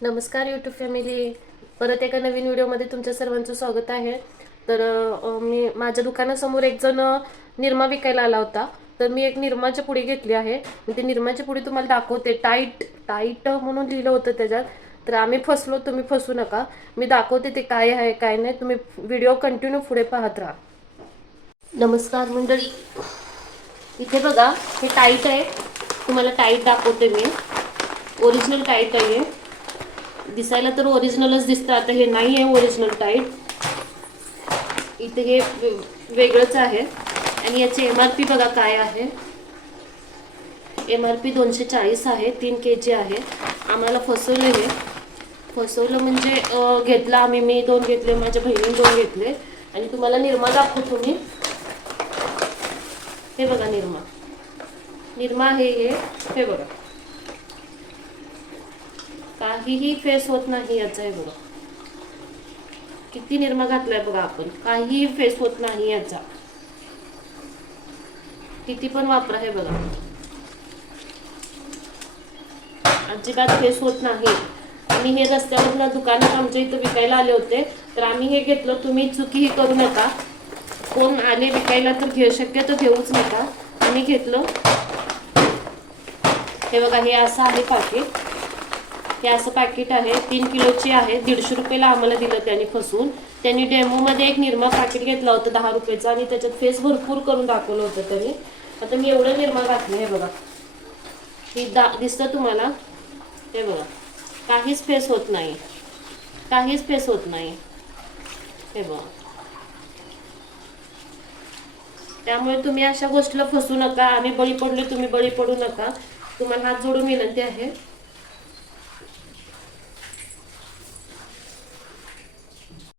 नमस्कार YouTube family परत एका नवीन व्हिडिओमध्ये तुमच्या सर्वांचं स्वागत आहे. तर मी माझ्या दुकानासमोर एक जण निरमा विकायला आला होता. तर मी एक निरमाची पुडी घेतली आहे. मी ती निरमाची पुडी तुम्हाला दाखवते. टाईट टाईट म्हणून लिहिलं होतं त्याच्यात. तर आम्ही फसलो तुम्ही फसू नका. मी दाखवते ते काय आहे काय नाही. तुम्ही व्हिडिओ कंटिन्यू पुढे पाहत राहा. नमस्कार मंडळी. इथे बघा हे टाईट आहे. तुम्हाला टाईट दाखवते मी. ओरिजिनल टाईट आहे. दिसायला तर ओरिजिनलच दिसतं. आता हे नाही आहे ओरिजिनल टाईट इथे हे वे- वेगळंच आहे. आणि याची एम आर पी बघा काय आहे. एम आर पी दोनशे चाळीस आहे. तीन के जी आहे. आम्हाला फसवलं हे. फसवलं म्हणजे घेतलं आम्ही. मी दोन घेतले माझ्या बहिणीने दोन घेतले. आणि तुम्हाला निरमा दाखवतो मी. हे बघा निरमा. निरमा हे. हे बघा. काहीही फेस होत नाही याचा हे बघा. किती निर्मा घातलाय बघा आपण. काहीही फेस होत नाही याचा. किती पण वापरा हे बघा. अजिबात फेस होत नाही. आणि हे रस्त्यावरून दुकानात आमच्या इथं विकायला आले होते. तर आम्ही हे घेतलं. तुम्ही चुकीही करू नका. कोण आले विकायला तर घे शक्यतो घेऊच नका. आम्ही घेतलं. हे बघा हे असं आहे पाकिट. हे असं पॅकेट आहे. तीन किलोची आहे. दीडशे रुपयाला आम्हाला दिलं त्यांनी फसून त्यांनी डेमोमध्ये एक निरमा पॅकेट घेतला होतं दहा रुपयाचं. आणि त्याच्यात फेस भरपूर करून दाखवलं होतं त्यांनी. आता मी एवढं निरमा घातलं हे बघा. ही दा दिसतं तुम्हाला? हे बघा. काहीच फेस होत नाही. काहीच फेस होत नाही. हे बघा. त्यामुळे तुम्ही अशा गोष्टीला फसू नका. आम्ही बळी पडले तुम्ही बळी पडू नका. तुम्हाला हात जोडून विनंती आहे.